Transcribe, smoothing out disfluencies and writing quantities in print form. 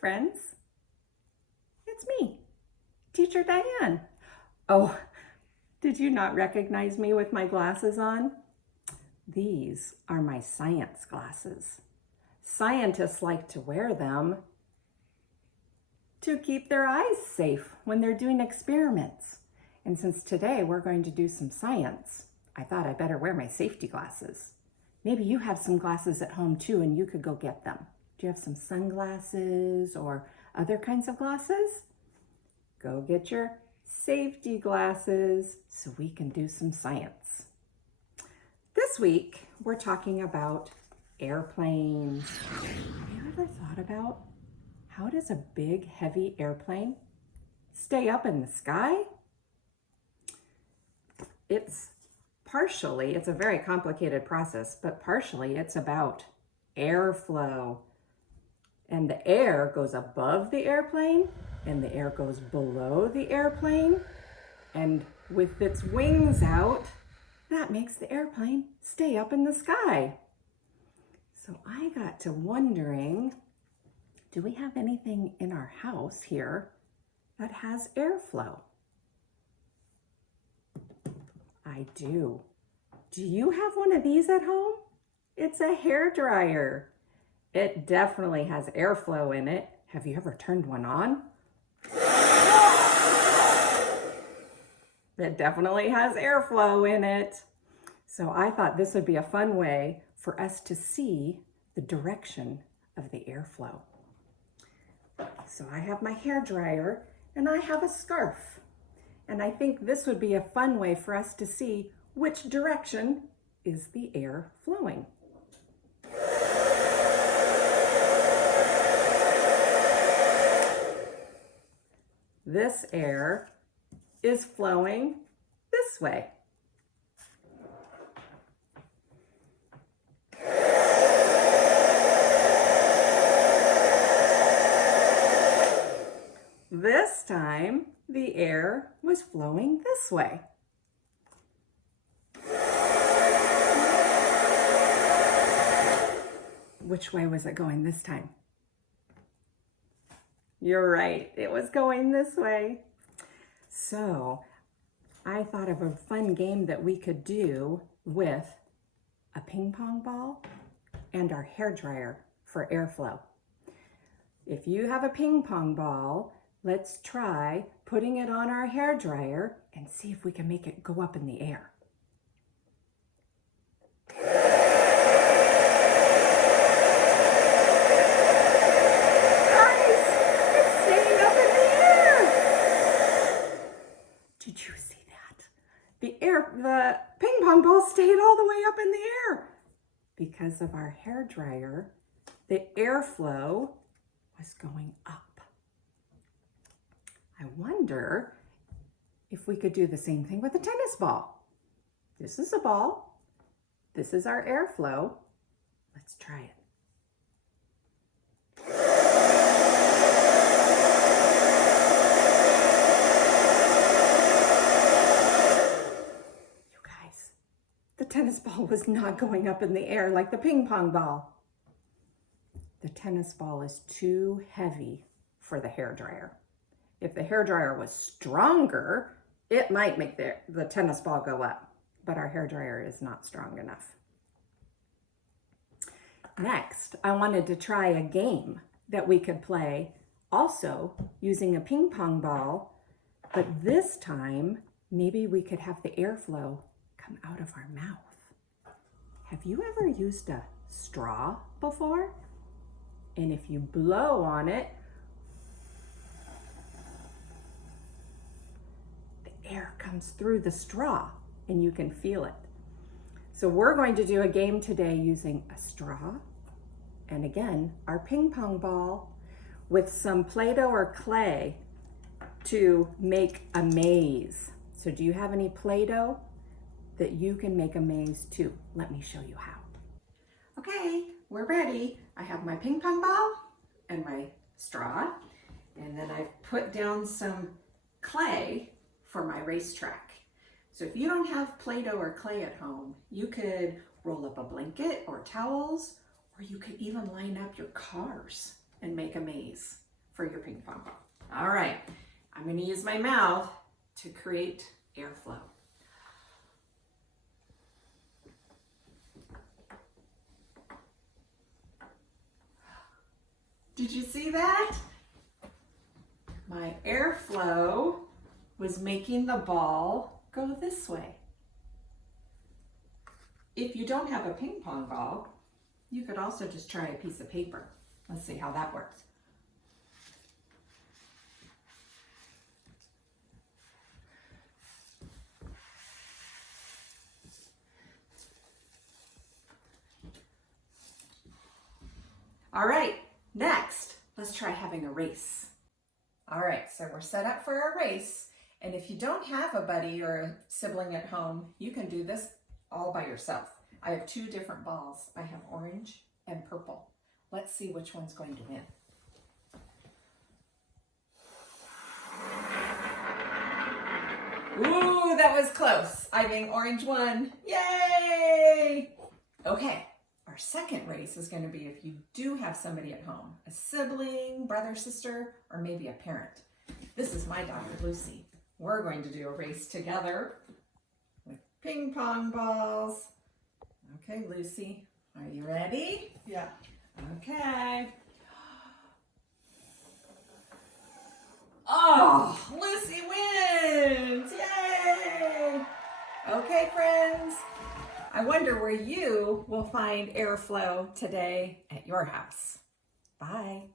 friends. It's me, Teacher Diane. Oh, did you not recognize me with my glasses on? These are my science glasses. Scientists like to wear them to keep their eyes safe when they're doing experiments. And since today we're going to do some science, I thought I better wear my safety glasses. Maybe you have some glasses at home too and you could go get them. Do you have some sunglasses or other kinds of glasses? Go get your safety glasses so we can do some science. This week, we're talking about airplanes. Have you ever thought about how does a big, heavy airplane stay up in the sky? It's a very complicated process, but partially it's about airflow. And the air goes above the airplane and the air goes below the airplane. And with its wings out, that makes the airplane stay up in the sky. So I got to wondering, do we have anything in our house here that has airflow? I do. Do you have one of these at home? It's a hairdryer. It definitely has airflow in it. Have you ever turned one on? It definitely has airflow in it. So I thought this would be a fun way for us to see the direction of the airflow. So I have my hairdryer and I have a scarf. And I think this would be a fun way for us to see which direction is the air flowing. This air is flowing this way. This time, the air was flowing this way. Which way was it going this time? You're right, it was going this way. So I thought of a fun game that we could do with a ping pong ball and our hairdryer for airflow. If you have a ping pong ball, let's try putting it on our hairdryer and see if we can make it go up in the air. Did you see that? The ping pong ball stayed all the way up in the air. Because of our hairdryer, the airflow was going up. I wonder if we could do the same thing with a tennis ball. This is a ball. This is our airflow. Let's try it. The tennis ball was not going up in the air like the ping pong ball. The tennis ball is too heavy for the hairdryer. If the hairdryer was stronger, it might make the tennis ball go up, but our hairdryer is not strong enough. Next, I wanted to try a game that we could play also using a ping pong ball, but this time maybe we could have the airflow come out of our mouth. Have you ever used a straw before? And if you blow on it, the air comes through the straw and you can feel it. So we're going to do a game today using a straw and again, our ping pong ball with some Play-Doh or clay to make a maze. So do you have any Play-Doh that you can make a maze too? Let me show you how. Okay, we're ready. I have my ping pong ball and my straw, and then I've put down some clay for my racetrack. So if you don't have Play-Doh or clay at home, you could roll up a blanket or towels, or you could even line up your cars and make a maze. for your ping pong ball. All right, I'm going to use my mouth to create airflow. Did you see that? My airflow was making the ball go this way. If you don't have a ping pong ball, you could also just try a piece of paper. Let's see how that works. All right, next, let's try having a race. All right, so we're set up for a race. And if you don't have a buddy or a sibling at home, you can do this all by yourself. I have two different balls. I have orange and purple. Let's see which one's going to win. Ooh, that was close. I think orange won. Yay! Okay, our second race is going to be if you do have somebody at home, a sibling, brother, sister, or maybe a parent. This is my daughter, Lucy. We're going to do a race together with ping pong balls. Okay, Lucy, are you ready? Yeah. Okay. Oh, Lucy wins! Yay! Okay, friends. I wonder where you will find airflow today at your house. Bye.